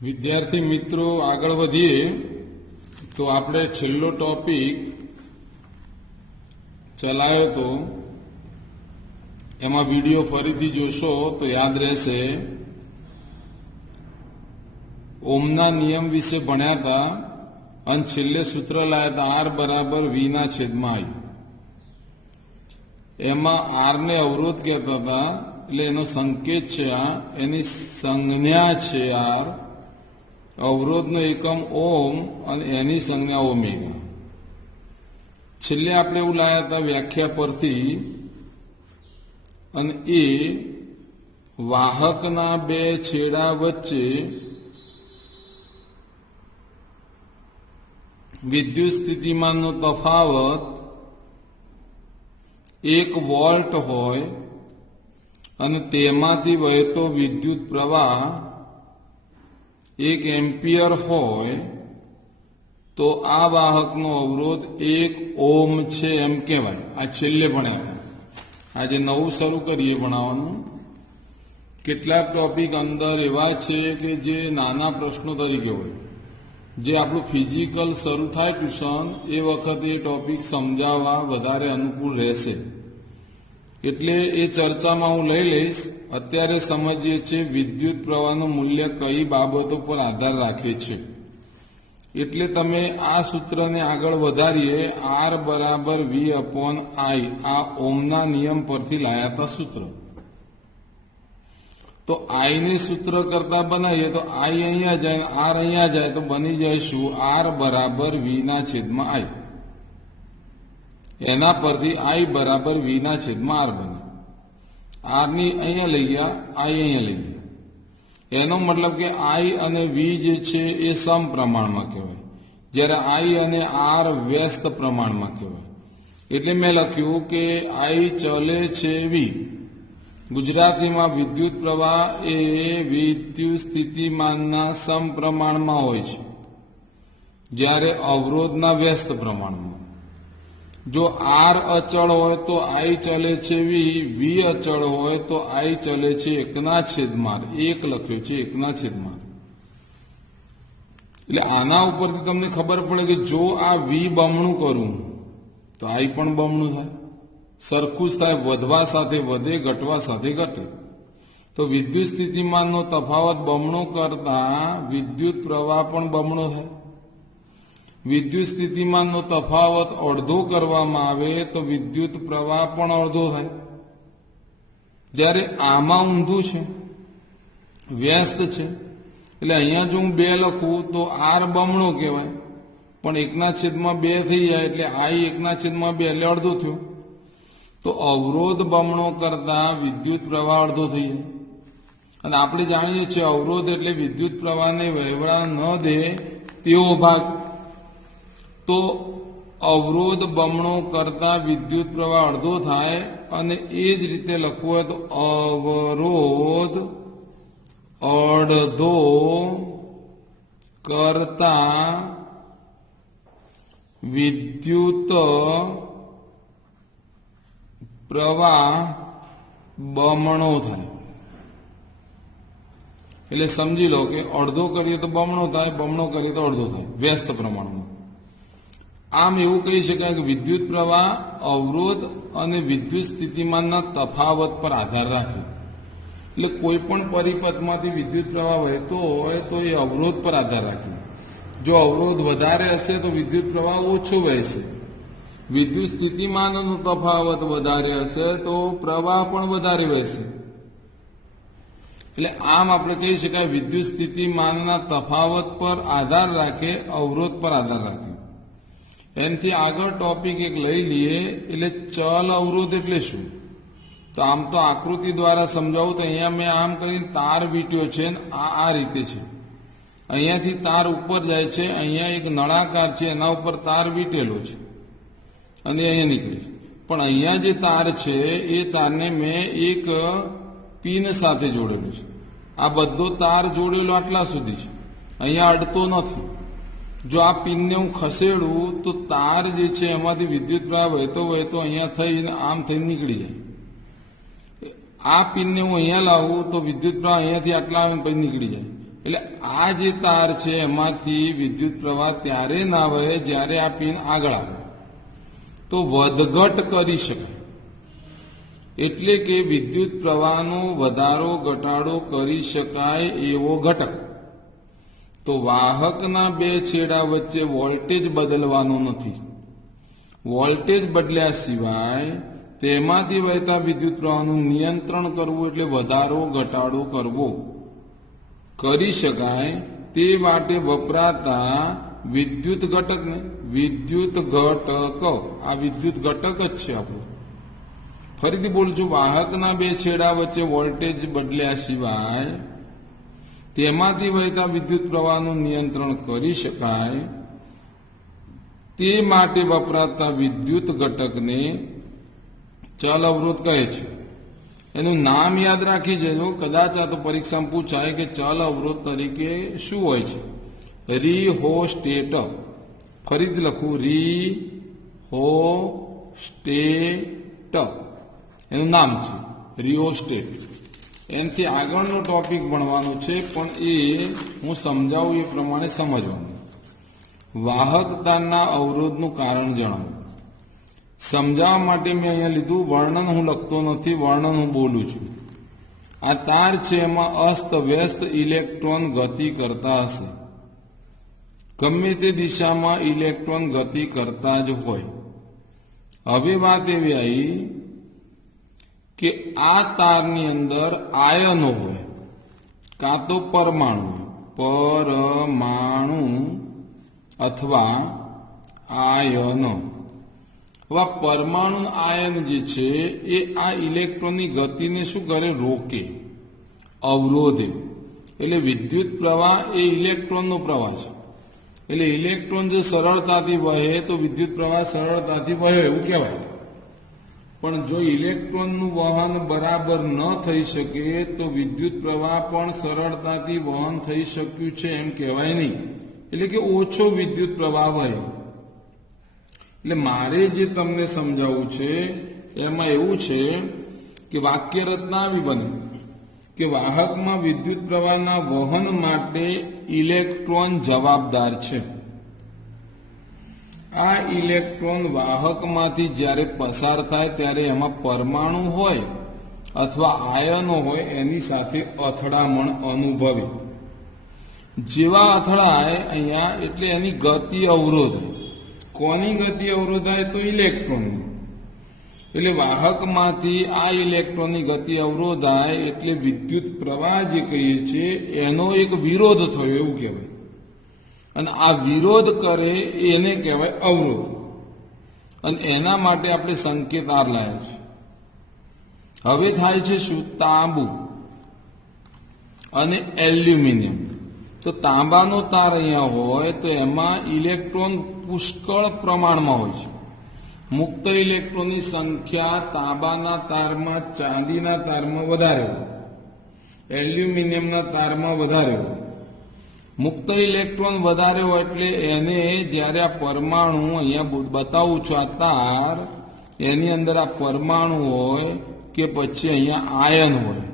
વિદ્યાર્થી મિત્રો આગળ વધીએ તો આપણે છેલ્લો ટોપિક ચલાવ્યો તો એમાં વિડીયો ફરીથી જોશો તો યાદ રહેશે. ઓમના નિયમ વિશે ભણ્યા હતા અને છેલ્લે સૂત્ર લાયા હતા આર બરાબર વીના છેદમાં આઈ. એમાં આરને અવરોધ કહેતા હતા એટલે એનો સંકેત છે આ, એની સંજ્ઞા છે આર, અવરોધનો એકમ ઓમ અને એની સંજ્ઞા ઓમેગા. છેલ્લે આપણે એવું લાયા હતા વ્યાખ્યા પરથી, અને એ વાહકના બે છેડા વચ્ચે વિદ્યુત સ્થિતિમાનનો તફાવત 1 વોલ્ટ હોય અને તેમાંથી વહેતો વિદ્યુત પ્રવાહ 1 એમ્પિયર હોય તો આ વાહકનો અવરોધ 1 ઓમ છે એમ કહેવાય. આ છેલ્લે ભણ્યા. આજે નવું શરૂ કરીએ ભણાવવાનું. કેટલાક ટોપિક અંદર એવા છે કે જે નાના પ્રશ્નો તરીકે હોય, જે આપણું ફિઝિકલ શરૂ થાય ટ્યુશન એ વખતે એ ટોપિક સમજાવવા વધારે અનુકૂળ રહેશે. એટલે એ ચર્ચામાં હું લઈ લઈશ. અત્યારે સમજીએ છીએ વિદ્યુત પ્રવાહનું મૂલ્ય કઈ બાબતો પર આધાર રાખે છે. એટલે તમે આ સૂત્રને આગળ વધારીએ. આર બરાબર વી અપોન આઈ, આ ઓમના નિયમ પરથી લાયા હતા સૂત્ર. તો આઈને સૂત્ર કરતા બનાવીએ તો આઈ અહીંયા જાય, આર અહીંયા જાય, તો બની જાય શું? આર બરાબર વીના છેદમાં આઈ. એના પરથી આઈ બરાબર વીના છેદમાં આર બને. આરની અહીંયા લઈ ગયા, આઈ અહીંયા લઈ ગયા. એનો મતલબ કે આઈ અને વી જે છે એ સમ પ્રમાણમાં કહેવાય, જ્યારે આઈ અને આર વ્યસ્ત પ્રમાણમાં કહેવાય. એટલે મેં લખ્યું કે આઈ ચલે છે વી. ગુજરાતીમાં વિદ્યુત પ્રવાહ એ વિદ્યુત સ્થિતિમાનના સમપ્રમાણમાં હોય છે, જ્યારે અવરોધના વ્યસ્ત પ્રમાણમાં. જો આર અચળ હોય તો આઈ ચલે છે વી અચળ હોય તો આઈ ચલે છે 1/1. એક લખ્યો છે 1/1. એટલે આના ઉપરથી તમને ખબર પડે કે જો આ વી બમણું કરું તો આઈ પણ બમણું થાય, સરખું જ થાય, વધવા સાથે વધે, ઘટવા સાથે ઘટે. તો વિદ્યુત સ્થિતિમાનનો તફાવત બમણો કરતા વિદ્યુત પ્રવાહ પણ બમણો થાય. વિદ્યુત સ્થિતિમાનનો તફાવત અડધો કરવામાં આવે તો વિદ્યુત પ્રવાહ પણ અડધો થાય. જ્યારે આમાં ઊંધું છે, વ્યસ્ત છે, એટલે અહીંયા જો હું 2 લખું તો આર બમણો કહેવાય, પણ 1/2 થઈ જાય એટલે આઈ 1/2 એટલે અડધો થયો. તો અવરોધ બમણો કરતા વિદ્યુત પ્રવાહ અડધો થઈ જાય. અને આપણે જાણીએ છીએ અવરોધ એટલે વિદ્યુત પ્રવાહને વહેવા ન દે તેવો ભાગ. તો અવરોધ બમણો કરતા વિદ્યુત પ્રવાહ અડધો થાય. અને એ જ રીતે લખવું હોય તો અવરોધ અડધો કરતા વિદ્યુત પ્રવાહ બમણો થાય. એટલે સમજી લો કે અડધો કરીએ તો બમણો થાય, બમણો કરીએ તો અડધો થાય, વ્યસ્ત પ્રમાણમાં. આમ એવું કહી શકાય કે વિદ્યુત પ્રવાહ અવરોધ અને વિદ્યુત સ્થિતિમાનના તફાવત પર આધાર રાખે. એટલે કોઈ પણ પરિપથમાંથી વિદ્યુત પ્રવાહ વહેતો હોય તો એ અવરોધ પર આધાર રાખે. જો અવરોધ વધારે હશે તો વિદ્યુત પ્રવાહ ઓછો વહેશે. વિદ્યુત સ્થિતિમાનનો તફાવત વધારે હશે તો પ્રવાહ પણ વધારે વહેશે. એટલે આમ આપણે કહી શકાય વિદ્યુત સ્થિતિમાનના તફાવત પર આધાર રાખે, અવરોધ પર આધાર રાખે. એનાથી આગળ ટોપિક એક લઈ લઈએ. એટલે ચલ અવરોધ એટલે શું? તો આમ તો આકૃતિ દ્વારા સમજાવું તો અહીંયા મેં આમ કરીને તાર વીટ્યો છે, આ રીતે છે. અહીંયાથી તાર ઉપર જાય છે, અહીંયા એક નળાકાર છે, એના ઉપર તાર વીટેલો છે અને અહીંયા નીકળે છે. પણ અહીંયા જે તાર છે એ તારને મેં એક પિન સાથે જોડેલું છે. આ બધો તાર જોડેલો આટલા સુધી છે, અહીંયા અડતો નથી. જો આ પિનને હું ખસેડું તો તાર જે છે એમાંથી વિદ્યુત પ્રવાહ વહેતો વહેતો અહીંયા થઈને આમ થઈને નીકળી જાય. આ પિનને હું અહીંયા લાવું તો વિદ્યુત પ્રવાહ અહીંયાથી આટલા પછી નીકળી જાય. એટલે આ જે તાર છે એમાંથી વિદ્યુત પ્રવાહ ત્યારે ના વહે જ્યારે આ પિન આગળ આવે, તો વધઘટ કરી શકાય. એટલે કે વિદ્યુત પ્રવાહનો વધારો ઘટાડો કરી શકાય એવો ઘટક. તો વાહકના બે છેડા વચ્ચે વોલ્ટેજ બદલવાનો નથી. વોલ્ટેજ બદલ્યા સિવાય તેમાંથી વહેતા વિદ્યુત પ્રવાહનું નિયંત્રણ કરવું એટલે વધારો ઘટાડો કરવો કરી શકાય તે માટે વપરાતા વિદ્યુત ઘટકને વિદ્યુત ઘટક, આ વિદ્યુત ઘટક જ છે આપણું. ફરીથી બોલું છું, વાહકના બે છેડા વચ્ચે વોલ્ટેજ બદલ્યા સિવાય તેમાંથી વહેતા વિદ્યુત પ્રવાહનું નિયંત્રણ કરી શકાય તે માટે વપરાતા વિદ્યુત ઘટકને ચલ અવરોધ કહે છે. એનું નામ યાદ રાખી જજો, કદાચ આ તો પરીક્ષામાં પૂછાય કે ચલ અવરોધ તરીકે શું હોય છે. રિહોસ્ટેટ. ફરીથી લખું, રિહોસ્ટેટ એનું નામ છે, રિયોસ્ટેટ. એનાથી આગળનો ટોપિક ભણવાનો છે, પણ એ હું સમજાવું એ પ્રમાણે સમજવાનું. વાહક તારના અવરોધનું કારણ જણાવો. સમજાવવા માટે મેં અહીંયા લીધું, વર્ણન હું લખતો નથી, વર્ણન હું બોલું છું. આ તાર છે, એમાં અસ્ત વ્યસ્ત ઇલેક્ટ્રોન ગતિ કરતા હશે. ગમે તે દિશામાં ઇલેક્ટ્રોન ગતિ કરતા જ હોય. હવે વાત એવી આવી કે આ તારની અંદર આયનો હોય કાં તો પરમાણુ હોય, પરમાણુ અથવા આયન. હવે પરમાણુ આયન જે છે એ આ ઇલેક્ટ્રોનની ગતિને શું કરે? રોકે, અવરોધે. એટલે વિદ્યુત પ્રવાહ એ ઇલેક્ટ્રોનનો પ્રવાહ છે. એટલે ઇલેક્ટ્રોન જો સરળતાથી વહે તો વિદ્યુત પ્રવાહ સરળતાથી વહે એવું કહેવાય. પણ જો ઇલેક્ટ્રોનનું વહન બરાબર ન થઈ શકે તો વિદ્યુત પ્રવાહ પણ સરળતાથી વહન થઈ શક્યું છે એમ કહેવાય નહીં. એટલે કે ઓછો વિદ્યુત પ્રવાહ વહે. એટલે મારે જે તમને સમજાવવું છે એમાં એવું છે કે વાક્ય રચના આવી બને કે વાહકમાં વિદ્યુત પ્રવાહના વહન માટે ઇલેક્ટ્રોન જવાબદાર છે. આ ઇલેક્ટ્રોન વાહકમાંથી જ્યારે પસાર થાય ત્યારે એમાં પરમાણુ હોય અથવા આયનો હોય એની સાથે અથડામણ અનુભવે. જેવા અથડાય અહીંયા એટલે એની ગતિ અવરોધાય. કોની ગતિ અવરોધાય? તો ઇલેક્ટ્રોનની. એટલે વાહકમાંથી આ ઇલેક્ટ્રોનની ગતિ અવરોધાય એટલે વિદ્યુત પ્રવાહ જે કહીએ છીએ એનો એક વિરોધ થયો એવું કહેવાય. અને આ વિરોધ કરે એને કહેવાય અવરોધ. અને એના માટે આપણે સંકેત આર લાવ્યા છે. હવે થાય છે શું? તાંબુ અને એલ્યુમિનિયમ. તો તાંબાનો તાર અહીંયા હોય તો એમાં ઇલેક્ટ્રોન પુષ્કળ પ્રમાણમાં હોય છે. મુક્ત ઇલેક્ટ્રોનની સંખ્યા તાંબાના તારમાં, ચાંદીના તારમાં વધારે હોય, એલ્યુમિનિયમના તારમાં વધારે હોય. મુક્ત ઇલેક્ટ્રોન વધારે હોય એટલે એને જ્યારે આ પરમાણુ અહીંયા બતાવું છું, આ તાર એની અંદર આ પરમાણુ હોય કે પછી અહીંયા આયન હોય,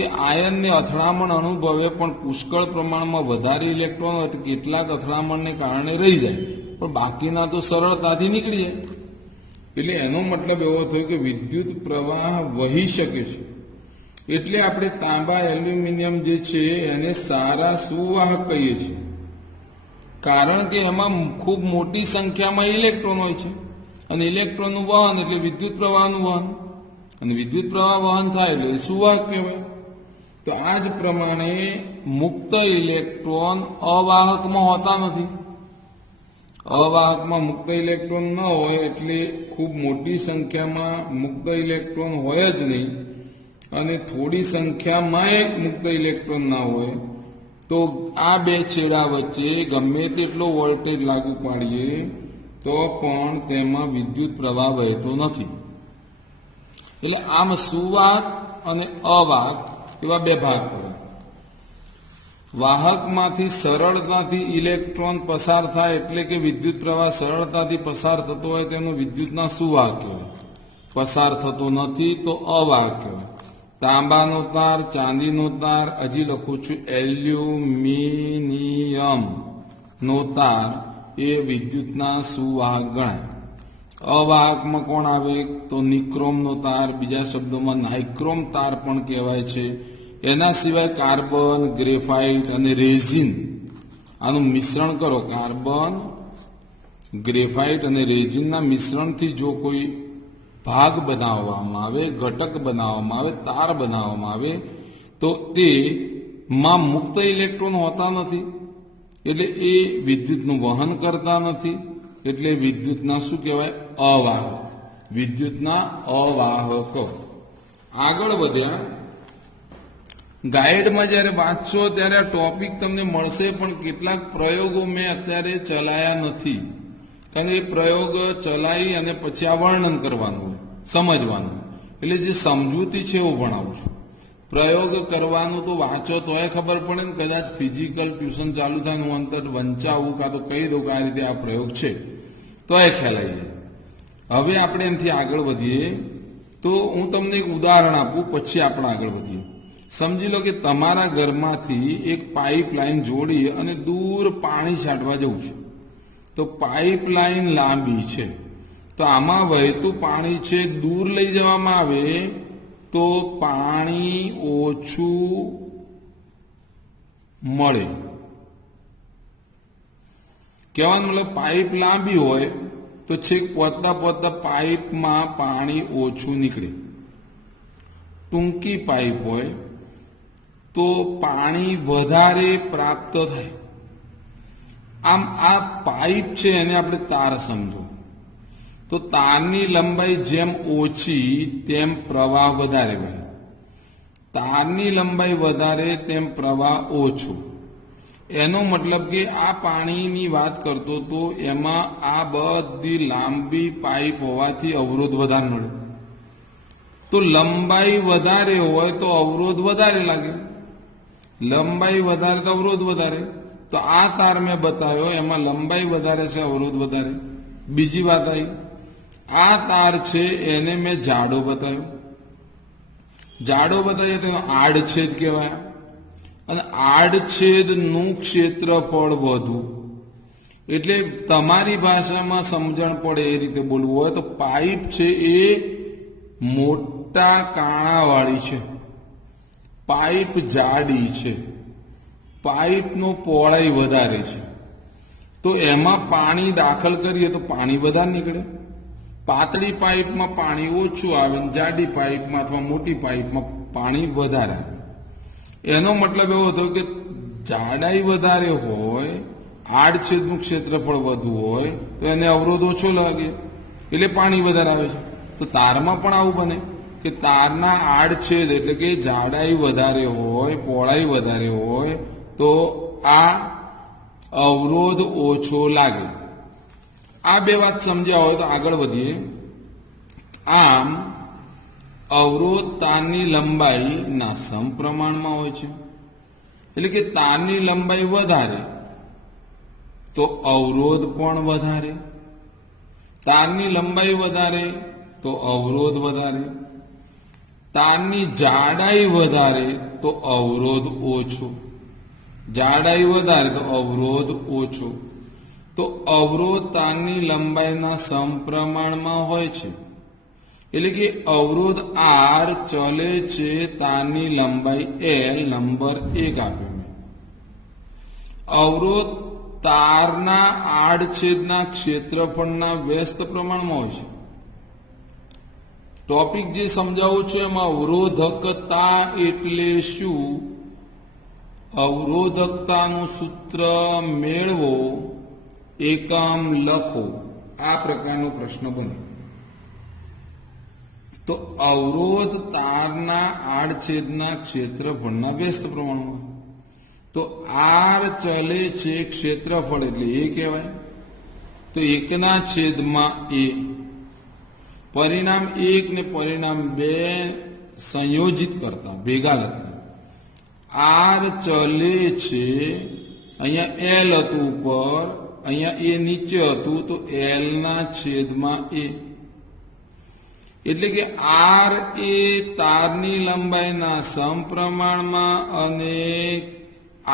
એ આયનને અથડામણ અનુભવે પણ પુષ્કળ પ્રમાણમાં વધારે ઇલેક્ટ્રોન હોય તો કેટલાક અથડામણને કારણે રહી જાય, પણ બાકીના તો સરળતાથી નીકળી જાય. એટલે એનો મતલબ એવો થયો કે વિદ્યુત પ્રવાહ વહી શકે છે. એટલે આપણે તાંબા, એલ્યુમિનિયમ જે છે એને સારા સુવાહક કહીએ છીએ, કારણ કે એમાં ખૂબ મોટી સંખ્યામાં ઇલેક્ટ્રોન હોય છે. અને ઇલેક્ટ્રોનનું વહન એટલે વિદ્યુત પ્રવાહનું વહન, અને વિદ્યુત પ્રવાહ વહન થાય એટલે સુવાહક કહેવાય. તો આ જ પ્રમાણે મુક્ત ઇલેક્ટ્રોન અવાહકમાં હોતા નથી. અવાહકમાં મુક્ત ઇલેક્ટ્રોન ન હોય એટલે ખૂબ મોટી સંખ્યામાં મુક્ત ઇલેક્ટ્રોન હોય જ નહીં, અને થોડી સંખ્યામાં એક મુક્ત ઇલેક્ટ્રોન ના હોય તો આ બે છેડા વચ્ચે ગમે તેટલો વોલ્ટેજ લાગુ પાડીએ તો પણ તેમાં વિદ્યુત પ્રવાહ વહેતો નથી. એટલે આમ સુવાહક અને અવાહક એવા બે ભાગ પડે. વાહકમાંથી સરળતાથી ઇલેક્ટ્રોન પસાર થાય એટલે કે વિદ્યુત પ્રવાહ સરળતાથી પસાર થતો હોય તેનો વિદ્યુતના સુવાહક કહેવાય. પસાર થતો નથી તો અવાહક કહેવાય. તાંબાનો તાર, ચાંદીનો તાર, હજી લખું છું એલ્યુમિનિયમ નો તાર એ વિદ્યુતના સુવાહક ગણાય. અવાહકમાં કોણ આવે તો નિક્રોમનો તાર, બીજા શબ્દોમાં નાઇક્રોમ તાર પણ કહેવાય છે. એના સિવાય કાર્બન, ગ્રેફાઇટ અને રેઝિન આનું મિશ્રણ કરો. કાર્બન, ગ્રેફાઇટ અને રેઝિનના મિશ્રણથી જો કોઈ ભાગ બનાવવામાં આવે, ઘટક બનાવવામાં આવે, તાર બનાવવામાં આવે તો તેમાં મુક્ત ઇલેક્ટ્રોન હોતા નથી, એટલે એ વિદ્યુતનું વહન કરતા નથી, એટલે વિદ્યુતના શું કહેવાય? અવાહક. વિદ્યુતના અવાહકો. આગળ વધ્યા. ગાઈડમાં જ્યારે વાંચશો ત્યારે આ ટોપિક તમને મળશે, પણ કેટલાક પ્રયોગો મેં અત્યારે ચલાયા નથી, કારણ કે એ પ્રયોગ ચલાવી અને પછી આ વર્ણન કરવાનું હોય, સમજવાનું. એટલે જે સમજૂતી છે એવું ભણાવું છું. પ્રયોગ કરવાનું તો વાંચો તોય ખબર પડે ને, કદાચ ફિઝિકલ ટ્યુશન ચાલુ થાય ને હું અંતર વંચાવું કાં તો કહી દઉં કે આ રીતે આ પ્રયોગ છે તોય ખ્યાલ આવી જાય. હવે આપણે એનાથી આગળ વધીએ તો હું તમને એક ઉદાહરણ આપું, પછી આપણે આગળ વધીએ. સમજી લો કે તમારા ઘરમાંથી એક પાઇપલાઇન જોડી અને દૂર પાણી છાંટવા જવું છે. તો પાઇપલાઇન લાંબી છે, તો આમાં વહેતું પાણી છે, દૂર લઈ જવામાં આવે તો પાણી ઓછું મળે. કહેવાનો મતલબ પાઇપ લાંબી હોય તો છેક પહોંચતા પહોંચતા પાઇપમાં પાણી ઓછું નીકળે. ટૂંકી પાઇપ હોય તો પાણી વધારે પ્રાપ્ત થાય. આમ આ પાઇપ છે એને આપણે તાર સમજો. તો તારની લંબાઈ જેમ ઓછી તેમ પ્રવાહ વધારે વહે. તારની લંબાઈ વધારે તેમ પ્રવાહ ઓછો. એનો મતલબ કે આ પાણીની વાત કરતો તો એમાં આ બધી લાંબી પાઇપ હોવાથી અવરોધ વધારે મળે. તો લંબાઈ વધારે હોય તો અવરોધ વધારે લાગે, લંબાઈ વધારે તો અવરોધ વધારે. તો આ તાર મેં બતાવ્યો એમાં લંબાઈ વધારે છે, અવરોધ વધારે. બીજી વાત આવી, આ તાર છે એને મેં જાડો બતાવ્યો. જાડો બતાવ્યો તો આડછેદ કહેવાય. અને આડછેદનું ક્ષેત્રફળ વધુ. એટલે તમારી ભાષામાં સમજણ પડે એ રીતે બોલવું હોય તો પાઇપ છે એ મોટા કાણાવાળી છે, પાઇપ જાડી છે, પાઇપનો પહોળાઈ વધારે છે. તો એમાં પાણી દાખલ કરીએ તો પાણી વધારે નીકળે. પાતળી પાઇપમાં પાણી ઓછું આવે, જાડી પાઇપમાં અથવા મોટી પાઇપમાં પાણી વધારે આવે. એનો મતલબ એવો થયો કે જાડાઈ વધારે હોય, આડછેદનું ક્ષેત્રફળ વધુ હોય તો એને અવરોધ ઓછો લાગે, એટલે પાણી વધારે આવે છે. તો તારમાં પણ આવું બને કે તારના આડછેદ એટલે કે જાડાઈ વધારે હોય, પહોળાઈ વધારે હોય તો આ અવરોધ ઓછો લાગે. આ બે વાત સમજ્યા હોય તો આગળ વધીએ. આમ અવરોધ તારની લંબાઈના સમપ્રમાણમાં હોય છે. એટલે કે તારની લંબાઈ વધારે તો અવરોધ પણ વધારે, તારની લંબાઈ વધારે તો અવરોધ વધારે, તારની જાડાઈ વધારે તો અવરોધ ઓછો, જાડાઈ વધારે તો અવરોધ ઓછો. તો અવરોધ તારની લંબાઈના સમપ્રમાણમાં હોય છે. એટલે કે અવરોધ આર ચલે છે તારની લંબાઈ એલ, નંબર 1 આપ્યો મેં. અવરોધ તારના આડછેદના ક્ષેત્રફળના વ્યસ્ત પ્રમાણમાં હોય છે. ટોપિક જે સમજાવું છું એમાં અવરોધકતા એટલે શું, અવરોધકતાનું સૂત્ર મેળવો, એકમ લખો, આ પ્રકારનો પ્રશ્ન બને. તો અવરોધ તારના આડછેદના ક્ષેત્રફળના વ્યસ્ત પ્રમાણમાં. તો આર ચલે છે ક્ષેત્રફળ એટલે એ કહેવાય. તો 1/a. પરિણામ 1 ને પરિણામ 2 સંયોજિત કરતા ભેગા લખતા. આર ચલે છે, અહીંયા એલ હતું ઉપર, અહીંયા એ નીચે હતું, તો એલ ના છેદમાં એ. એટલે કે આર એ તારની લંબાઈના સમપ્રમાણમાં અને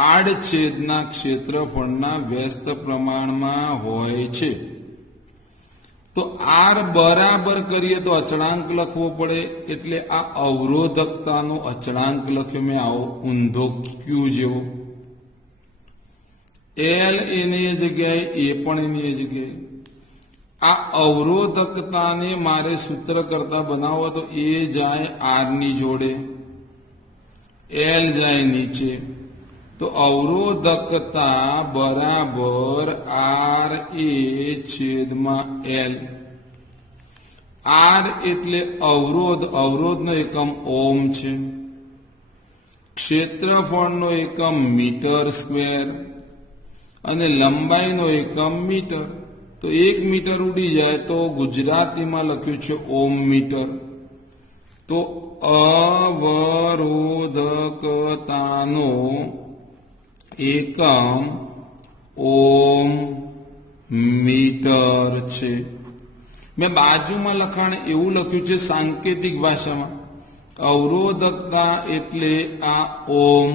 આડછેદના ક્ષેત્રફળના વ્યસ્ત પ્રમાણમાં હોય છે. તો આર બરાબર કરીએ તો અચળાંક લખવો પડે, એટલે આ અવરોધકતાનો અચળાંક લખ્યો મેં આવો ઊંધો ક્યુ જેવો. એલ એની જગ્યાએ એ પણ એની જગ્યાએ. આ અવરોધકતાને મારે સૂત્ર કરતા બનાવો તો એ જાય આર ની જોડે, એલ જાય નીચે. તો અવરોધકતા બરાબર આર એ છેદમાં એલ. આર એટલે અવરોધ, અવરોધનો એકમ ઓમ છે. ક્ષેત્રફળનો એકમ મીટર સ્ક્વેર અને લંબાઈનો એકમ મીટર. તો 1 મીટર ઉડી જાય તો ગુજરાતીમાં લખ્યું છે ઓમ મીટર. તો અવરોધકતાનો એકમ ઓમ મીટર છે. મેં બાજુમાં લખાણ એવું લખ્યું છે સાંકેતિક ભાષામાં, અવરોધકતા એટલે આ ઓમ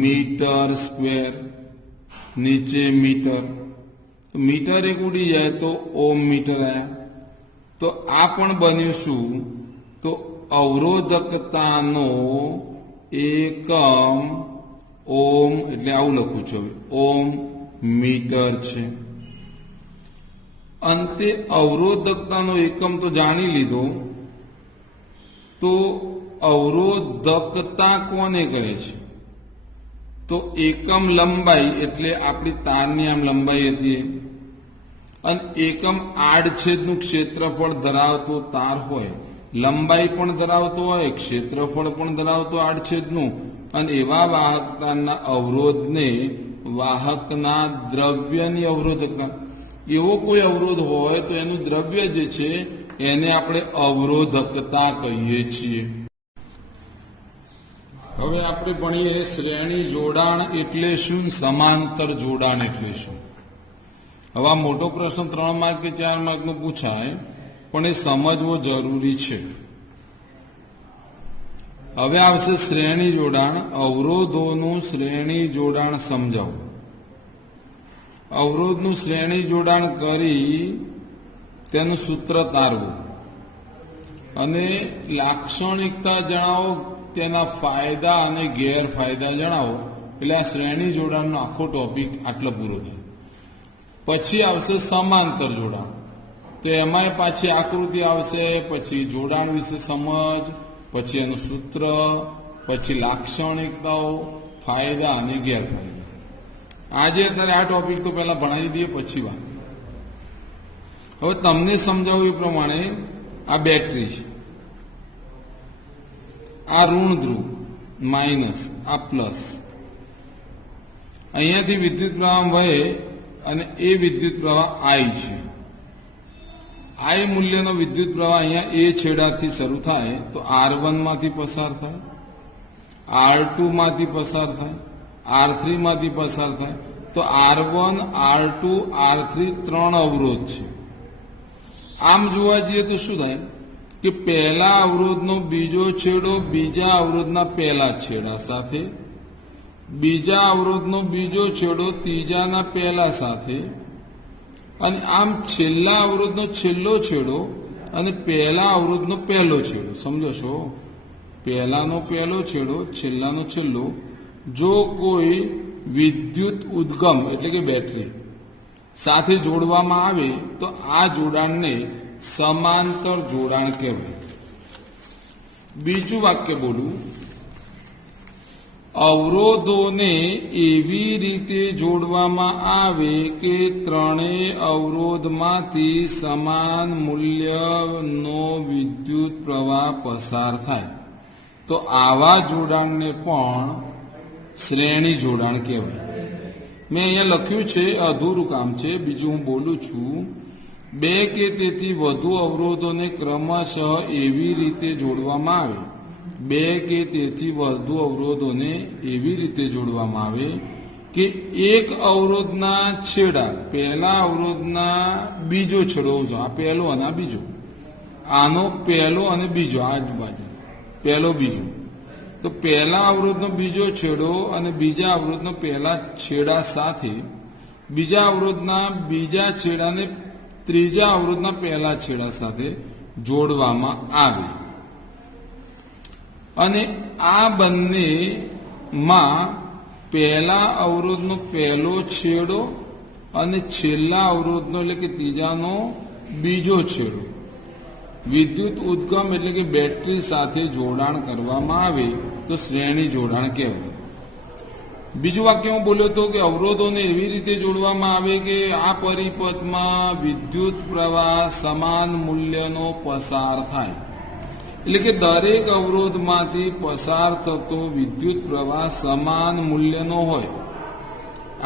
મીટર સ્ક્વેર, નીચે મીટર. તો મીટર એક ઉડી જાય તો ઓમ મીટર આયા. તો આ પણ બન્યું શું? તો અવરોધકતાનો એકમ ઓમ, એટલે આવું લખું છું હવે, ઓમ મીટર છે. અંતે અવરોધકતાનો એકમ તો જાણી લીધો, તો અવરોધકતા કોને કહે છે? તો એકમ લંબાઈ એટલે આપણી તારની આમ લંબાઈ હતી, અને એકમ આડછેદનું ક્ષેત્રફળ ધરાવતો તાર હોય, લંબાઈ પણ ધરાવતો હોય, ક્ષેત્રફળ પણ ધરાવતો આડછેદનું, અને એવા વાહકતાના અવરોધને વાહકના દ્રવ્યની અવરોધકતા. એવો કોઈ અવરોધ હોય તો એનું દ્રવ્ય જે છે એને આપણે અવરોધકતા કહીએ છીએ. હવે આપણે ભણીએ શ્રેણી જોડાણ એટલે શું, સમાંતર જોડાણ એટલે શું. હવે આ મોટો પ્રશ્ન 3 માર્ક કે 4 માર્કનો પૂછાય, પણ એ સમજવો જરૂરી છે. હવે આવશે શ્રેણી જોડાણ. અવરોધોનું શ્રેણી જોડાણ સમજાવો. અવરોધનું શ્રેણી જોડાણ કરી તેનું સૂત્ર તારવું અને લાક્ષણિકતા જણાવો, તેના ફાયદા અને ગેરફાયદા જણાવો. એટલે આ શ્રેણી જોડાણનો આખો ટોપિક આટલો પૂરો થાય. પછી આવશે સમાંતર જોડાણ. તો એમાંય પાછી આકૃતિ આવશે, પછી જોડાણ વિશે સમજ, પછી એનું સૂત્ર, પછી લાક્ષણિકતાઓ, ફાયદા અને ગેરફાયદા. આજે અત્યારે આ ટોપિક તો પહેલા ભણાવી દઈએ, પછી વાત. હવે તમને સમજાવું એ પ્રમાણે આ બેટરી છે, આ ઋણ ધ્રુવ માઇનસ, આ પ્લસ. અહીંયાથી વિદ્યુત પ્રવાહ વહે અને એ વિદ્યુત પ્રવાહ આઈ છે. આઈ મૂલ્યનો વિદ્યુત પ્રવાહ અહીંયા એ છેડાથી શરૂ થાય તો R1 માંથી પસાર થાય, R2 માંથી પસાર થાય, R3 માંથી પસાર થાય. તો R1, R2, R3 3 અવરોધ છે. આમ જોવા જઈએ તો શું થાય કે પહેલા અવરોધનો બીજો છેડો બીજા અવરોધના પહેલા છેડા સાથે, બીજા અવરોધનો બીજો છેડો ત્રીજાના પહેલા સાથે, અને આમ છેલ્લા અવરોધનો છેલ્લો છેડો અને પહેલા અવરોધનો પહેલો છેડો. સમજો છો? પહેલાનો પહેલો છેડો, છેલ્લાનો છેલ્લો. જો કોઈ વિદ્યુત ઉદ્ગમ એટલે કે બેટરી સાથે જોડવામાં આવે તો આ જોડાણને સમાંતર જોડાણ કહેવાય. બીજું વાક્ય બોલું. અવરોધોને એવી રીતે જોડવામાં આવે કે ત્રણેય અવરોધમાંથી સમાન મૂલ્યનો વિદ્યુત પ્રવાહ પસાર થાય. તો આવા જોડાણને પણ શ્રેણી જોડાણ કહેવાય. મેં અહીંયા લખ્યું છે, અધૂરું કામ છે, બીજું હું બોલું છું. 2 કે તેથી વધુ અવરોધોને ક્રમશઃ એવી રીતે જોડવામાં આવે, 2 કે તેથી વધુ અવરોધોને એવી રીતે જોડવામાં આવે કે એક અવરોધના છેડા પહેલા અવરોધના બીજો છેડો, આ પહેલો અને આ બીજો, આનો પહેલો અને બીજો આજુબાજુ પહેલો બીજો, તો પહેલા અવરોધનો બીજો છેડો અને બીજા અવરોધનો પહેલા છેડા સાથે બીજા અવરોધના બીજા છેડાને ત્રીજા અવરોધના પહેલા છેડા સાથે જોડવામાં આવે અને આ બંનેમાં પહેલા અવરોધનો પહેલો છેડો અને છેલ્લા અવરોધનો એટલે કે ત્રીજાનો બીજો છેડો વિદ્યુત ઉદ્ગમ એટલે કે બેટરી સાથે જોડાણ કરવામાં આવે તો શ્રેણી જોડાણ કહેવાય. બીજું વાક્ય હું બોલ્યો હતો કે અવરોધોને એવી રીતે જોડવામાં આવે કે આ પરિપથમાં વિદ્યુત પ્રવાહ સમાન મૂલ્યનો પસાર થાય, એટલે કે દરેક અવરોધમાંથી પસાર થતો વિદ્યુત પ્રવાહ સમાન મૂલ્યનો હોય.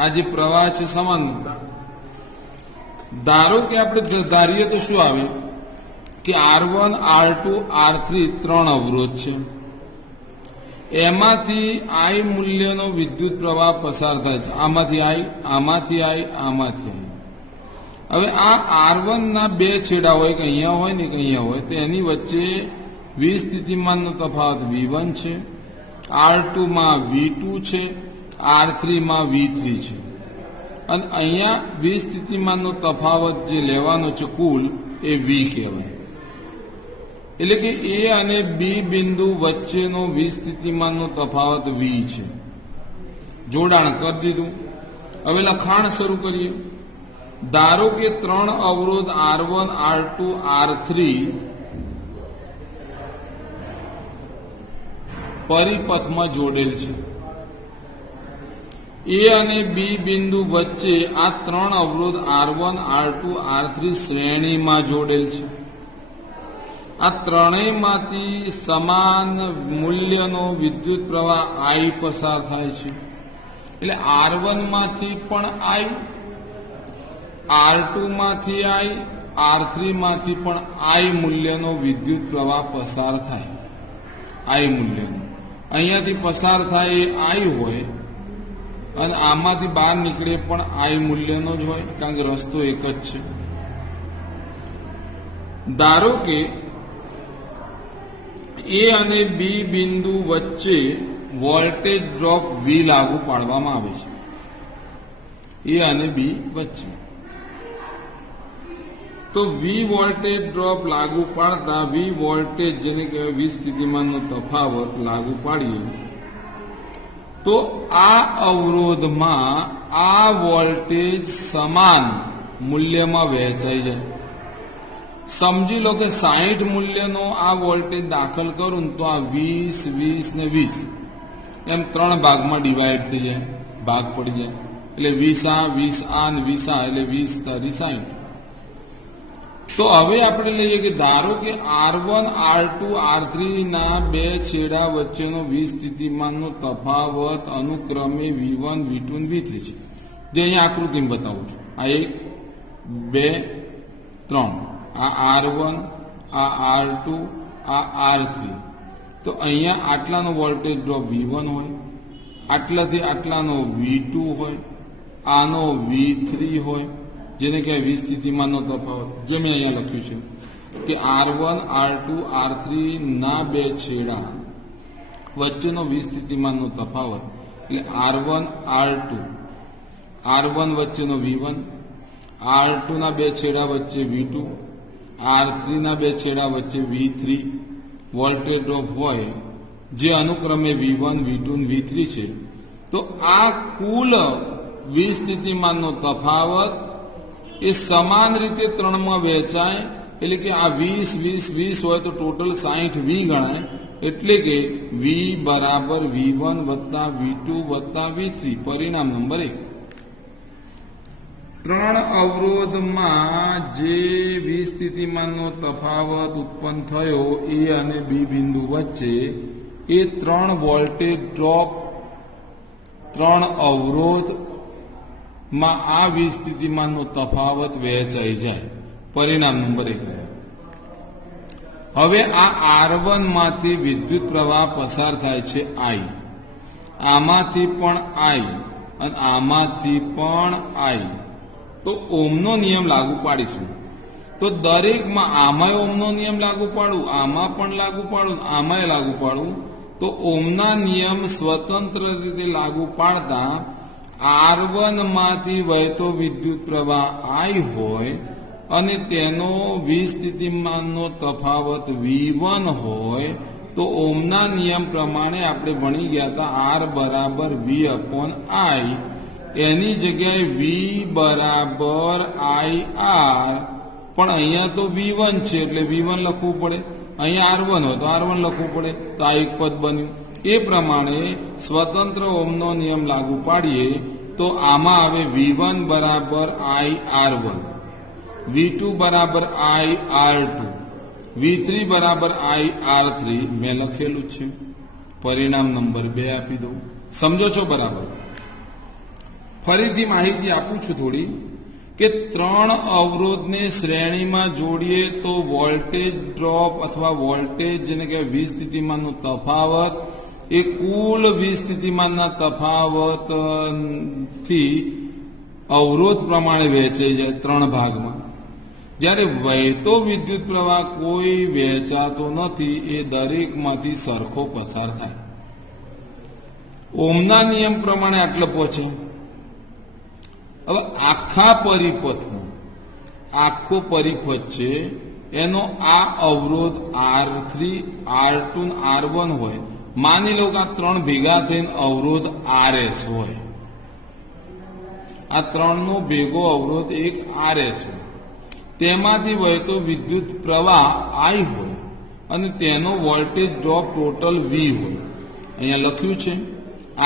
આ જે પ્રવાહ છે સમાન, ધારો કે આપણે ધારીએ તો શું આવે કે R1 R2 R3 ત્રણ અવરોધ છે, એમાંથી I મૂલ્યનો વિદ્યુત પ્રવાહ પસાર થાય છે. આમાંથી I, આમાંથી I, આમાંથી I. હવે આ R1 ના બે છેડા હોય કે અહીંયા હોય ને કે અહીંયા હોય, તો એની વચ્ચે વી સ્થિતિમાનનો તફાવત V1 છે, R2 માં V2 છે, R3 માં V3 છે અને અહીંયા વી સ્થિતિમાનનો તફાવત જે લેવાનો છે કુલ એ V કહેવાય. એટલે કે A અને B બિંદુ વચ્ચેનો વી સ્થિતિમાનનો તફાવત V છે. જોડાણ કરી દીધું. હવે લખાણ શરૂ કરીએ. ધારો કે ત્રણ અવરોધ R1 R2 R3 પરિપથમાં જોડેલ છે. A અને B બિંદુ વચ્ચે આ ત્રણ અવરોધ R1 R2 R3 શ્રેણીમાં જોડેલ છે. આ ત્રણેયમાંથી સમાન મૂલ્યનો વિદ્યુત પ્રવાહ I પસાર થાય છે. એટલે R1 માંથી પણ I, R2 માંથી I, R3 માંથી પણ I મૂલ્યનો વિદ્યુત પ્રવાહ પસાર થાય. I મૂલ્યનો અહીંયાથી પસાર થાય એ I હોય અને આમાંથી બહાર નીકળે પણ I મૂલ્યનો જ હોય, કારણ કે રસ્તો એક જ છે. ધારો કે A અને B બિંદુ વચ્ચે વોલ્ટેજ ડ્રોપ V લાગુ પાડવામાં આવે છે. A અને B વચ્ચે તો V વોલ્ટેજ ડ્રોપ લાગુ પાડતા V વોલ્ટેજ જેને કહેવાય વી સ્થિતિમાનનો તફાવત લાગુ પાડીએ તો આ અવરોધમાં આ વોલ્ટેજ સમાન મૂલ્યમાં વહેંચાઈ જાય. સમજી લો કે 60 મૂલ્યનો આ વોલ્ટેજ દાખલ કરું તો આ 20, 20 ને 20 એમ ત્રણ ભાગમાં ડિવાઈડ થઈ જાય, ભાગ પડી જાય. એટલે 20 આ 20 આ ને 20 આ એટલે 20 તારી 60. તો હવે આપણે લઈએ કે ધારો કે R1 R2 R3 ના બે છેડા વચ્ચેનો વી સ્થિતિમાનનો તફાવત અનુક્રમે V1 V2 અને V3 છે, જે અહીંયા આકૃતિમાં બતાવું છું. આ 1 2 3, આ R1, આ R2, આ R3. તો અહીંયા આટલાનો વોલ્ટેજ ડ્રોપ V1 હોય, આટલાથી આટલાનો V2 હોય, આનો V3 હોય, જેને કહેવાય વી સ્થિતિમાનનો તફાવત. જે મેં અહીંયા લખ્યું છે કે R1 R2 R3 ના બે છેડા વચ્ચેનો વી સ્થિતિમાનનો તફાવત એટલે R1 R2, R1 વચ્ચેનો V1, R2 ના બે છેડા વચ્ચે V2, R3 ના બે છેડા વચ્ચે V3 વોલ્ટેજ ડ્રોપ હોય, જે અનુક્રમે V1 V2 અને V3 છે. તો આ કુલ વી સ્થિતિમાનનો તફાવત એ સમાન રીતે ત્રણમાં વહેંચાય. એટલે કે આ 20 20 20 હોય તો ટોટલ 60 V ગણાય. એટલે કે V બરાબર V1 વત્તા V2 વત્તા V3. પરિણામ નંબર 1. ત્રણ અવરોધમાં જે વી સ્થિતિમાનનો તફાવત ઉત્પન્ન થયો A અને B બિંદુ વચ્ચે એ ત્રણ વોલ્ટેજ ડ્રોપ ત્રણ અવરોધ માં આ વી સ્થિતિમાનનો તફાવત વહેંચાઈ જાય. પરિણામ નંબર 1. હવે આ R1 માંથી વિદ્યુત પ્રવાહ પસાર થાય છે I, આમાંથી પણ I અને આમાંથી પણ I. તો ઓહમનો નિયમ લાગુ પાડીશું. તો દરેકમાં આમાંય ઓમનો નિયમ લાગુ પાડું, આમાં પણ લાગુ પાડું, આમાંય લાગુ પાડું, તો ઓમના નિયમ સ્વતંત્ર રીતે લાગુ પાડતા R1 માંથી વહેતો વિદ્યુત પ્રવાહ I હોય અને તેનો વિસ્થિતિમાનનો તફાવત V1 હોય તો ઓમના નિયમ પ્રમાણે આપણે ભણી ગયા હતા R બરાબર V/I, એની જગ્યાએ V બરાબર IR, પણ અહીંયા તો V1 છે એટલે V1 લખવું પડે, અહીંયા R1 હોય તો R1 લખવું પડે, તો આ એક પદ બન્યું. એ પ્રમાણે સ્વતંત્ર ઓમનો નિયમ લાગુ પાડીએ તો આમાં આવે V1 બરાબર IR1, V2 બરાબર IR2, V3 બરાબર IR3. મેં લખેલું છે, પરિણામ નંબર 2 આપી દઉં. સમજો છો બરાબર? ફરીથી માહિતી આપું છું થોડી, કે 3 અવરોધને શ્રેણીમાં જોડીએ તો વોલ્ટેજ ડ્રોપ અથવા વોલ્ટેજ જેને કહેવાય વિસ્થિતિમાનનો તફાવત એ કુલ વિસ્થિતિમાનના તફાવતથી અવરોધ પ્રમાણે વહેંચાઈ જાય 3 ભાગમાં. જ્યારે વહેતો વિદ્યુત પ્રવાહ કોઈ વહેંચાતો નથી, એ દરેકમાંથી સરખો પસાર થાય. ઓમના નિયમ પ્રમાણે આટલો પહોંચે. હવે આખા પરિપથનો આખો પરિપથ છે એનો આ અવરોધ R3, R2, R1 હોય. માની લો કે આ 3 ભેગા થઈને અવરોધ RS હોય. આ 3નો ભેગો અવરોધ એક RS હોય. તેમાંથી વહેતો વિદ્યુત પ્રવાહ I હોય અને તેનો વોલ્ટેજ ડ્રોપ ટોટલ V હોય. અહીંયા લખ્યું છે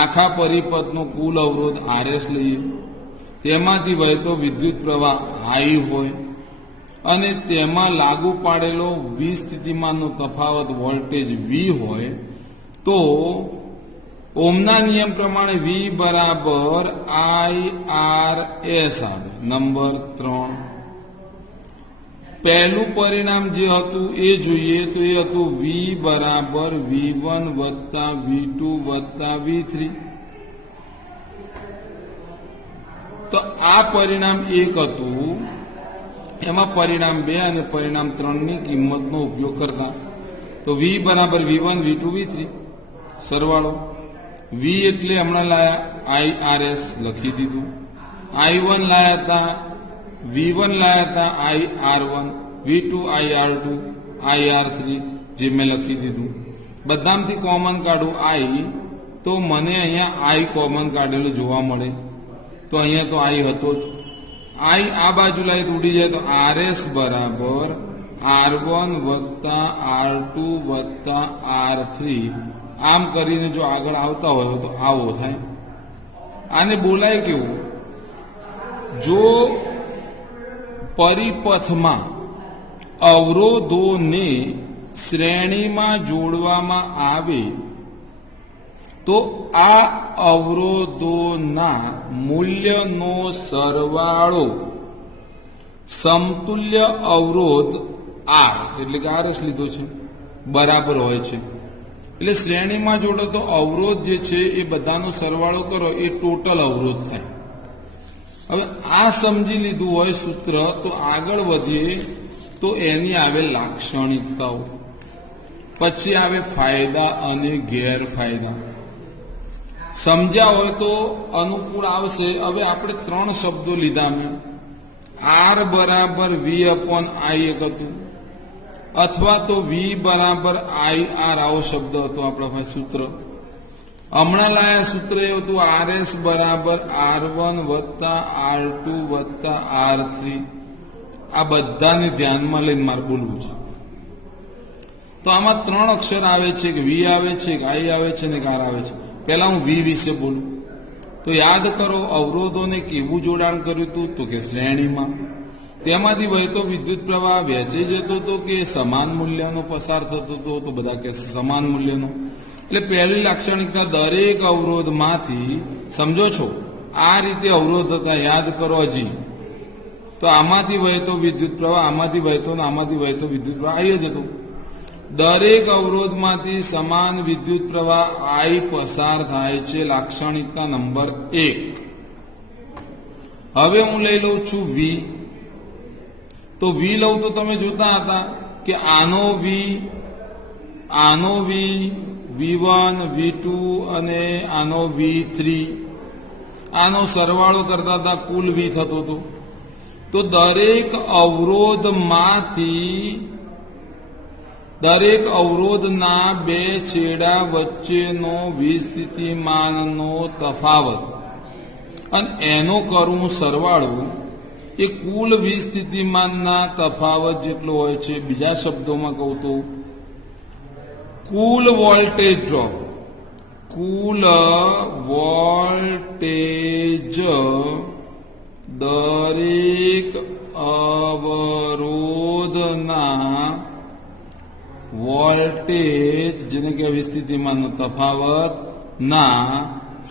આખા પરિપથનો કુલ અવરોધ RS લઈએ, તેમાંથી વહેતો વિદ્યુત પ્રવાહ I હોય અને તેમાં લાગુ પાડેલો વિસ્થિતિમાનનો તફાવત વોલ્ટેજ V હોય, તો ઓમના નિયમ પ્રમાણે V બરાબર IRS આવે. નંબર 3. પહેલું પરિણામ જે હતું એ જોઈએ તો એ હતું V બરાબર V1 વત્તા V2 વત્તા V3. તો આ પરિણામ 1 હતું, એમાં પરિણામ 2 અને પરિણામ 3 ની કિંમતનો ઉપયોગ કરતા તો V બરાબર V1 V2 V3 સરવાળો. V એટલે હમણાં લાયા IRS લખી દીધું, I1 લાયા હતા V1 લાયા હતા IR1, V2 IR2, IR3 જે મેં લખી દીધું. બધામાંથી કોમન કાઢું I, તો મને અહીંયા I કોમન કાઢેલું જોવા મળે. તો અહીંયા તો I હતો જ. I આ બાજુ લાવી તો ઉડી જાય તો RS બરાબર R1 વત્તા R2 વત્તા R3. આમ કરીને જો આગળ આવતા હોય તો આવો થાય. આને બોલાય કેવું? જો પરિપથમાં અવરોધોને શ્રેણીમાં જોડવામાં આવે તો આ અવરોધોના મૂલ્યનો સરવાળો સમતુલ્ય અવરોધ R એટલે કે RS લીધો છે બરાબર હોય છે. એટલે શ્રેણીમાં જોડો તો અવરોધ જે છે એ બધાનો સરવાળો કરો એ ટોટલ અવરોધ થાય. હવે આ સમજી લીધું હોય સૂત્ર તો આગળ વધીએ તો એની આવે લાક્ષણિકતાઓ, પછી આવે ફાયદા અને ગેરફાયદા. સમજ્યા હોય તો અનુકૂળ આવશે. હવે આપણે 3 શબ્દો લીધા. મેં R બરાબર V/I એક હતું, અથવા તો V બરાબર IR આવો શબ્દ હતો આપણા પાસે સૂત્ર. હમણાં લાયા સૂત્ર એવું હતું RS બરાબર R1 વત્તા R2 વત્તા R3. આ બધાને ધ્યાનમાં લઈને મારે બોલવું છે. તો આમાં 3 અક્ષર આવે છે, કે V આવે છે, કે I આવે છે ને R આવે છે. પહેલા હું V વિશે બોલું તો યાદ કરો અવરોધોને કેવું જોડાણ કર્યું હતું તો કે શ્રેણીમાં. તેમાંથી વહેતો વિદ્યુત પ્રવાહ વહેંચાઈ જતો હતો કે સમાન મૂલ્યનો પસાર થતો હતો, તો બધા કે સમાન મૂલ્યનો. એટલે પહેલી લાક્ષણિકતા દરેક અવરોધમાંથી, સમજો છો આ રીતે અવરોધ હતા યાદ કરો હજી, તો આમાંથી વહેતો વિદ્યુત પ્રવાહ આમાંથી વહેતો ને આમાંથી વહેતો વિદ્યુત પ્રવાહ I જ હતો. દરેક અવરોધમાંથી સમાન વિદ્યુત પ્રવાહ I પસાર થાય છે. લાક્ષણિકતા નંબર 1. હવે હું લઈ લઉં છું V. તો વી લઉં તો તમે જોતા હતા કે આનો વી V1 V2 અને આનો V3 આનો સરવાળો કરતા હતા કુલ વી થતો હતો. તો દરેક અવરોધના બે છેડા વચ્ચેનો વિસ્થિતિમાનનો તફાવત અને એનો કરું સરવાળો એ કુલ વિસ્થિતિમાનના તફાવત જેટલો હોય છે. બીજા શબ્દોમાં કહું તો કુલ વોલ્ટેજ ડ્રોપ, કુલ વોલ્ટેજ દરેક અવરોધના વોલ્ટેજ જેને કે વિસ્થિતિમાનનો તફાવત ના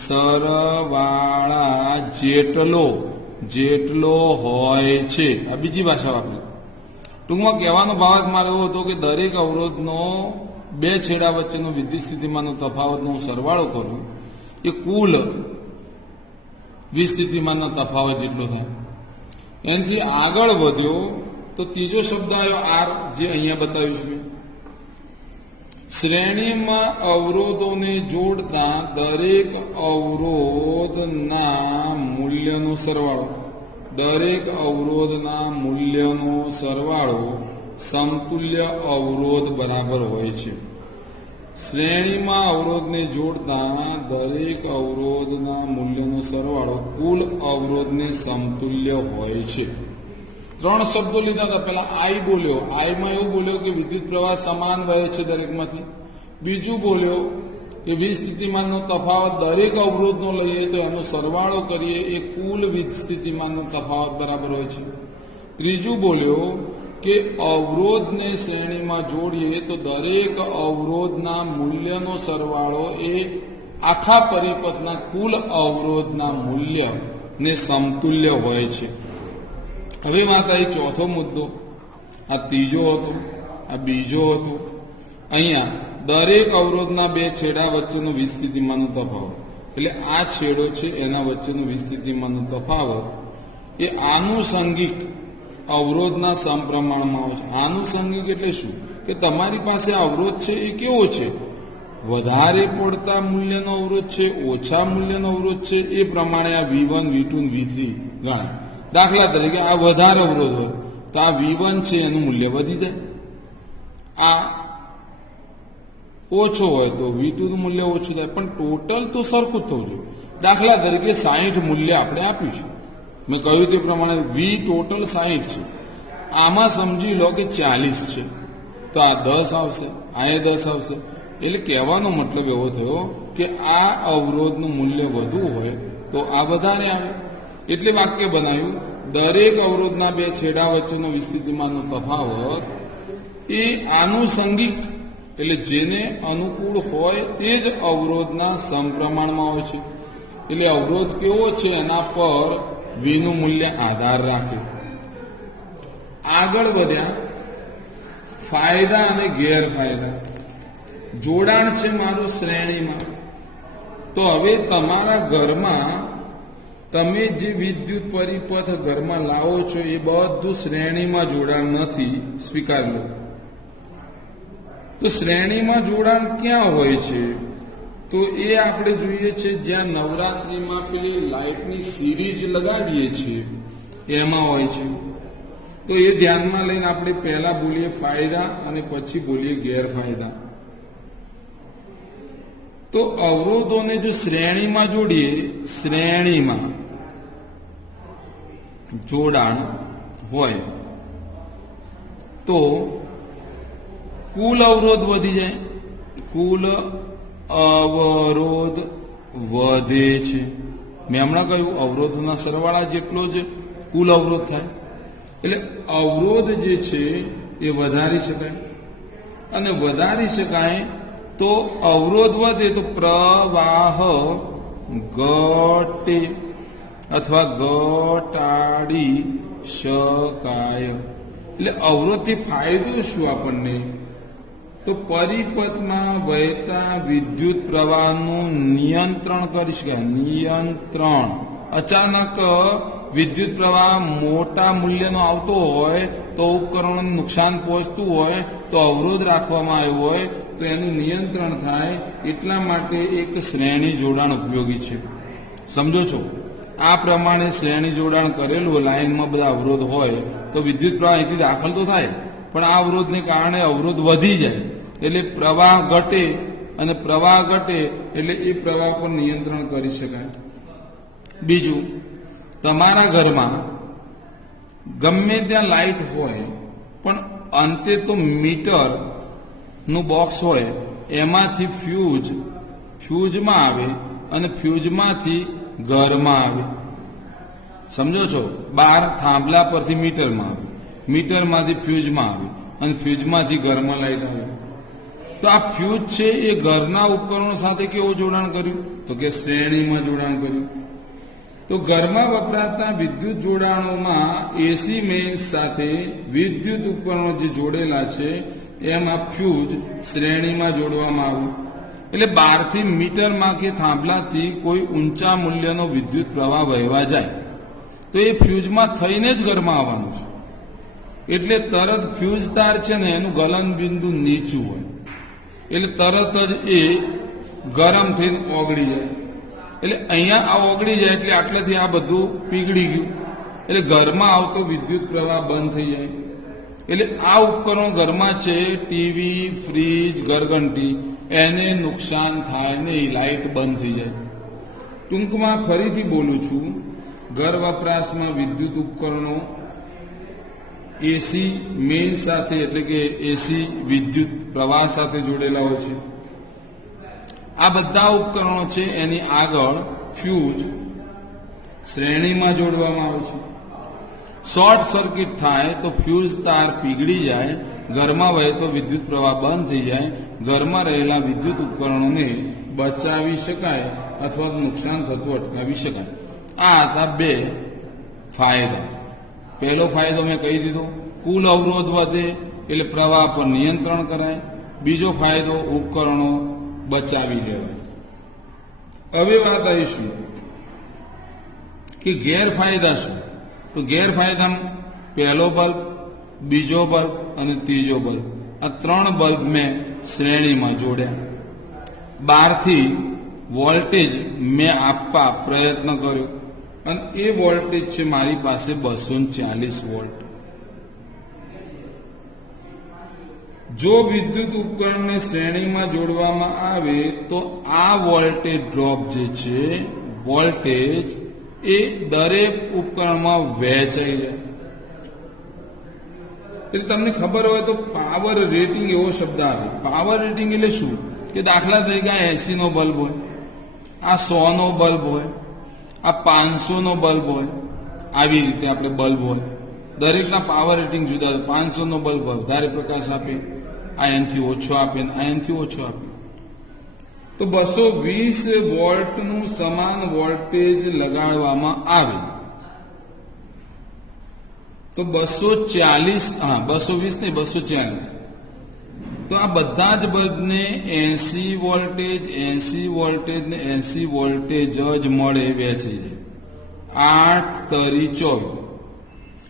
સરવાળા જેટલો હોય છે. આ બીજી ભાષા વાપરી. ટૂંકમાં કહેવાનો ભાવ મારો એવો હતો કે દરેક અવરોધનો બે છેડા વચ્ચેનો વિદ્યુત સ્થિતિમાનનો તફાવતનો સરવાળો કરું એ કુલ વિસ્થિતિમાનના તફાવત જેટલો થાય. એનાથી આગળ વધ્યો તો ત્રીજો શબ્દ આવ્યો આર, જે અહીંયા બતાવ્યું છે. શ્રેણીમાં અવરોધોને જોડતા દરેક અવરોધના મૂલ્યનો સરવાળો, દરેક અવરોધના મૂલ્યનો સરવાળો સમતુલ્ય અવરોધ બરાબર હોય છે. શ્રેણીમાં અવરોધને જોડતા દરેક અવરોધના મૂલ્યનો સરવાળો કુલ અવરોધને સમતુલ્ય હોય છે. ત્રણ શબ્દો લીધા હતા. પહેલા આઈ બોલ્યો, આઈમાં એવું બોલ્યો કે વિદ્યુત પ્રવાહ સમાન વહે છે દરેકમાંથી. બીજું બોલ્યો કે વિસ્થિતિમાનનો તફાવત દરેક અવરોધનો લઈએ તો એનો સરવાળો કરીએ એ કુલ વિસ્થિતિમાનનો તફાવત બરાબર હોય છે. ત્રીજું બોલ્યો કે અવરોધને શ્રેણીમાં જોડીએ તો દરેક અવરોધના મૂલ્યનો સરવાળો એ આખા પરિપથના કુલ અવરોધના મૂલ્યને સમતુલ્ય હોય છે. હવે માતા એ ચોથો મુદ્દો, આ ત્રીજો હતો, આ બીજો હતો. અહીંયા દરેક અવરોધના બે છેડા વચ્ચેનો વિસ્થિતિમાનનો તફાવત, એટલે આ છેડો છે એના વચ્ચેનો વિસ્થિતિમાનનો તફાવત એ આનુષંગિક અવરોધના સમપ્રમાણમાં હોય છે. આનુષંગિક એટલે શું? કે તમારી પાસે અવરોધ છે એ કેવો છે? વધારે પડતા મૂલ્યનો અવરોધ છે, ઓછા મૂલ્યનો અવરોધ છે, એ પ્રમાણે આ V1 V2 V3 ગણાય. દાખલા તરીકે આ વધારે અવરોધ હોય તો આ V1 છે એનું મૂલ્ય વધી જાય. આ ઓછો હોય તો V2 નું મૂલ્ય ઓછું થાય, પણ ટોટલ તો સરખું જ થવું જોઈએ. દાખલા તરીકે 60 મૂલ્ય આપણે આપ્યું છે, મેં કહ્યું તે પ્રમાણે V ટોટલ 60 છે. આમાં સમજી લો કે 40 છે તો આ 10 આવશે, આ 10 આવશે. એટલે કહેવાનો મતલબ એવો થયો કે આ અવરોધનું મૂલ્ય વધુ હોય તો આ વધારે આવે. એટલે વાક્ય બનાવ્યું દરેક અવરોધના બે છેડા વચ્ચેનો વિસ્થિતિમાનનો તફાવત એ આનુષંગિક એટલે જેને અનુકૂળ હોય તે જ અવરોધના સમપ્રમાણમાં હોય છે. એટલે અવરોધ કેવો છે એના પર વીનું મૂલ્ય આધાર રાખે. આગળ વધ્યા ફાયદા અને ગેરફાયદા. જોડાણ છે મારું શ્રેણીમાં. તો હવે તમારા ઘરમાં તમે જે વિદ્યુત પરિપથ ઘરમાં લાવો છો એ બધું શ્રેણીમાં જોડાણ નથી, સ્વીકાર લો. તો શ્રેણીમાં જોડાણ ક્યાં હોય છે? તો એ આપણે જોઈએ છે જ્યાં નવરાત્રિમાં પેલી લાઇટની સિરીજ લગાડીએ છીએ એમાં હોય છે. તો એ ધ્યાનમાં લઈને આપણે પહેલા બોલીએ ફાયદા અને પછી બોલીએ ગેરફાયદા. તો અવરોધોને જો શ્રેણીમાં જોડીએ, શ્રેણીમાં જોડાણ હોય તો કુલ અવરોધ વધી જાય. કુલ અવરોધ વધે છે. મેં હમણાં કહ્યું અવરોધના સરવાળા જેટલો જ કુલ અવરોધ થાય. એટલે અવરોધ જે છે એ વધારી શકાય, અને વધારી શકાય તો અવરોધ વધે તો પ્રવાહ ઘટે અથવા ઘટાડી શકાય. એટલે અવરોધથી ફાયદો શું આપણને? તો પરિપથમાં વહેતા વિદ્યુત પ્રવાહનું નિયંત્રણ કરી શકાય. નિયંત્રણ. અચાનક વિદ્યુત પ્રવાહ મોટા મૂલ્યનો આવતો હોય તો ઉપકરણોને નુકસાન પહોંચતું હોય તો અવરોધ રાખવામાં આવ્યો હોય તો એનું નિયંત્રણ થાય એટલા માટે એક શ્રેણી જોડાણ ઉપયોગી છે. સમજો છો? આ પ્રમાણે શ્રેણી જોડાણ કરેલું લાઇનમાં બધા અવરોધ હોય તો વિદ્યુત પ્રવાહ અહીંથી દાખલ તો થાય, પણ આ અવરોધને કારણે અવરોધ વધી જાય એટલે પ્રવાહ ઘટે, અને પ્રવાહ ઘટે એટલે એ પ્રવાહ પર નિયંત્રણ કરી શકાય. બીજું, તમારા ઘરમાં ગમે ત્યાં લાઇટ હોય પણ અંતે તો મીટરનું બોક્સ હોય, એમાંથી ફ્યુઝમાં આવે અને ફ્યુઝમાંથી ઘરમાં આવે. સમજો છો? બહાર થાંભલા પરથી મીટરમાં આવે, મીટરમાંથી ફ્યુઝમાં આવે અને ફ્યુઝમાંથી ઘરમાં લાઇટ આવે. તો આ ફ્યુઝ છે એ ઘરના ઉપકરણો સાથે કેવું જોડાણ કર્યું? તો કે શ્રેણીમાં જોડાણ કર્યું. તો ઘરમાં વપરાતા વિદ્યુત જોડાણોમાં એસી મેઇન્સ સાથે વિદ્યુત ઉપકરણો જે જોડેલા છે એમાં ફ્યુઝ શ્રેણીમાં જોડવામાં આવ્યું. એટલે બહારથી મીટરમાં કે થાંભલાથી કોઈ ઊંચા મૂલ્યનો વિદ્યુત પ્રવાહ વહેવા જાય તો એ ફ્યુઝમાં થઈને જ ઘરમાં આવવાનું છે. એટલે તરત ફ્યુઝ તાર છે ને એનું ગલન બિંદુ નીચું હોય એટલે તરત જ એ ગરમ થઈને ઓગળી જાય. એટલે અહીંયા આ ઓગળી જાય એટલે આટલેથી આ બધું પીગળી ગયું એટલે ઘરમાં આવતો વિદ્યુત પ્રવાહ બંધ થઈ જાય. એટલે આ ઉપકરણો ઘરમાં છે, ટીવી, ફ્રીજ, ઘરઘંટી, એને નુકસાન થાય ને એ લાઇટ બંધ થઈ જાય. ટૂંકમાં ફરીથી બોલું છું, ઘર વપરાશમાં વિદ્યુત ઉપકરણો એસી મેઇન સાથે એટલે કે એસી વિદ્યુત પ્રવાહ સાથે જોડેલા હોય છે. આ બધા ઉપકરણો છે એની આગળ ફ્યુઝ શ્રેણીમાં જોડવામાં આવે છે. શોર્ટ સર્કિટ થાય તો ફ્યુઝ તાર પીગળી જાય, ઘરમાં વહેતો વિદ્યુત પ્રવાહ બંધ થઈ જાય, ઘરમાં રહેલા વિદ્યુત ઉપકરણોને બચાવી શકાય અથવા નુકસાન થતું અટકાવી શકાય. આ હતા બે ફાયદા. પહેલો ફાયદો મેં કહી દીધો, કુલ અવરોધ વધે એટલે પ્રવાહ પર નિયંત્રણ કરાય. બીજો ફાયદો, ઉપકરણો બચાવી જવાય. હવે વાત આવીશું કે ગેરફાયદા શું? તો ગેરફાયદામાં પહેલો બલ્બ, બીજો બલ્બ અને ત્રીજો બલ્બ, આ ત્રણ બલ્બ મેં શ્રેણીમાં જોડ્યા. બહારથી વોલ્ટેજ મેં આપવા પ્રયત્ન કર્યો અને એ વોલ્ટેજ છે મારી પાસે 240 વોલ્ટ. જો વિદ્યુત ઉપકરણને શ્રેણીમાં જોડવામાં આવે તો આ વોલ્ટેજ ડ્રોપ જે છે વોલ્ટેજ એ દરેક ઉપકરણમાં વહેંચાઈ જાય. એટલે તમને ખબર હોય તો પાવર રેટિંગ એવો શબ્દ આવે. પાવર રેટિંગ એટલે શું? કે દાખલા તરીકે આ 80 નો બલ્બ હોય, આ 100 નો બલ્બ હોય, આ 500 નો બલ્બ હોય, આવી રીતે આપણે બલ્બ હોય. દરેકના પાવર રેટિંગ જુદા હોય. 500 નો બલ્બ વધારે પ્રકાશ આપે, આ એનથી ઓછો આપે, આ એનથી ઓછો આપે. તો 220 વોલ્ટનું સમાન વોલ્ટેજ લગાડવામાં આવે તો 220 નહીં 240. તો આ બધા જ બલ્બને 80 વોલ્ટેજ 80 વોલ્ટેજ ને 80 વોલ્ટેજ જ મળે વહેંચી જાય. 8 તરી 24.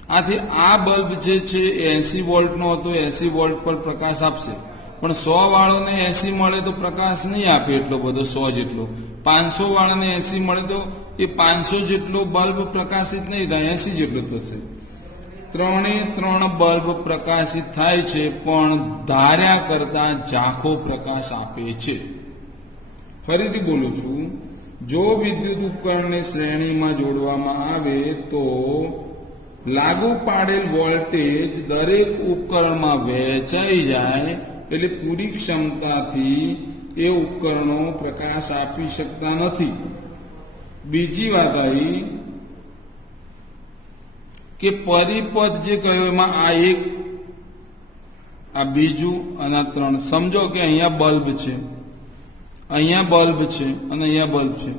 આથી આ બલ્બ જે છે 80 વોલ્ટનો હતો, 80 વોલ્ટ પર પ્રકાશ આપશે, પણ 100 વાળાને 80 મળે તો પ્રકાશ નહીં આપે એટલો બધો, 100 જેટલો. 500 વાળાને 80 મળે તો એ 500 જેટલો બલ્બ પ્રકાશિત નહીં થાય, 80 જેટલો થશે. ત્રણે ત્રણ બલ્બ પ્રકાશિત થાય છે પણ ધાર્યા કરતા ઝાંખો પ્રકાશ આપે છે. ફરીથી બોલું છું, જો વિદ્યુત ઉપકરણને શ્રેણીમાં જોડવામાં આવે તો લાગુ પાડેલ વોલ્ટેજ દરેક ઉપકરણમાં વહેંચાઈ જાય એટલે પૂરી ક્ષમતાથી એ ઉપકરણો પ્રકાશ આપી શકતા નથી. બીજી વાત આવી કે પરિપથ જે કહ્યું એમાં આ એક, આ બીજું અને આ ત્રણ. સમજો કે અહીંયા બલ્બ છે, અહીંયા બલ્બ છે અને અહીંયા બલ્બ છે.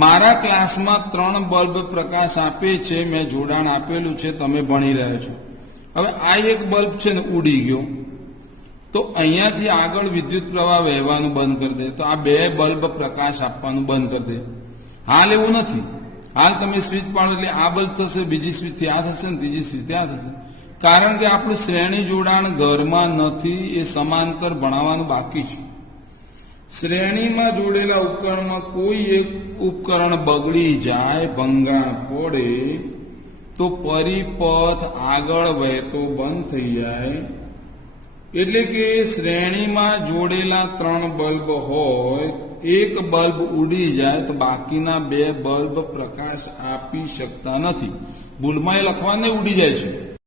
મારા ક્લાસમાં 3 બલ્બ પ્રકાશ આપે છે, મેં જોડાણ આપેલું છે, તમે ભણી રહ્યા છો. હવે આ એક બલ્બ છે ને ઉડી ગયો તો અહીંયાથી આગળ વિદ્યુત પ્રવાહ વહેવાનું બંધ કરી દે, તો આ 2 બલ્બ પ્રકાશ આપવાનું બંધ કરી દે. હાલ એવું નથી. હાલ તમે સ્વિચ પાડો એટલે આ બલ્બ થશે, બીજી સ્વિચ થી આ થશે ને ત્રીજી સ્વિચ થી આ થશે. કારણ કે આપણું શ્રેણી જોડાણ ઘરમાં નથી, એ સમાંતર ભણાવવાનું બાકી છે. શ્રેણીમાં જોડેલા ઉપકરણમાં કોઈ એક ઉપકરણ બગડી જાય, ભંગાણ પડે, તો પરિપથ આગળ વહેતો બંધ થઈ જાય. એટલે કે શ્રેણીમાં જોડેલા 3 બલ્બ હોય, એક બલ્બ ઉડી જાય તો બાકીના 2 બલ્બ પ્રકાશ આપી શકતા નથી. ભૂલમાં એ લખવાને ઉડી જાય છે.